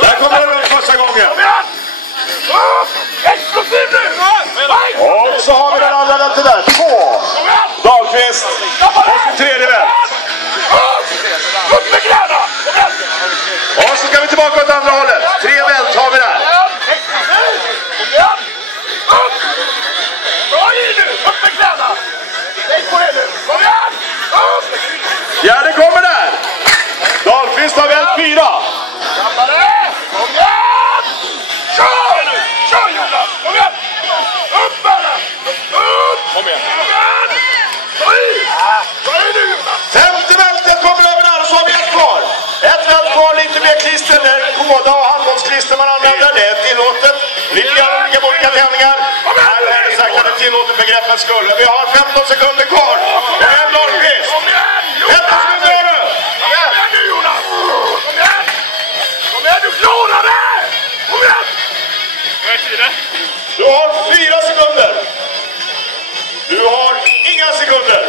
Där kommer det runt första gången. Och så har vi den andra rätten där. 2. Dahlqvist. Och sin tredje vält. Och så ska vi tillbaka åt andra hållet. 3 vält har vi där. Ja, det kommer där. Dahlqvist har vält 4. Kör Jonas! Kom igen! Upp bara! Upp! Kom igen. Ta i! Ta i nu Jonas! 50 vältet kommer över där och så har vi ett kvar. Ett vält kvar, lite mer klister där. Kåda och handbollsklister man använder. Det är tillåtet. Lite grann olika tävlingar. Här är det sagt att det är tillåtet för greppens skull. Vi har 15 sekunder kvar. Kom igen Dahlqvist! Kom igen Jonas! 15 sekunder nu! Kom igen nu Jonas! Kom igen! Kom igen, du klarar det! Kom igen! Vad är tiden? Du har 4 sekunder. Du har inga sekunder.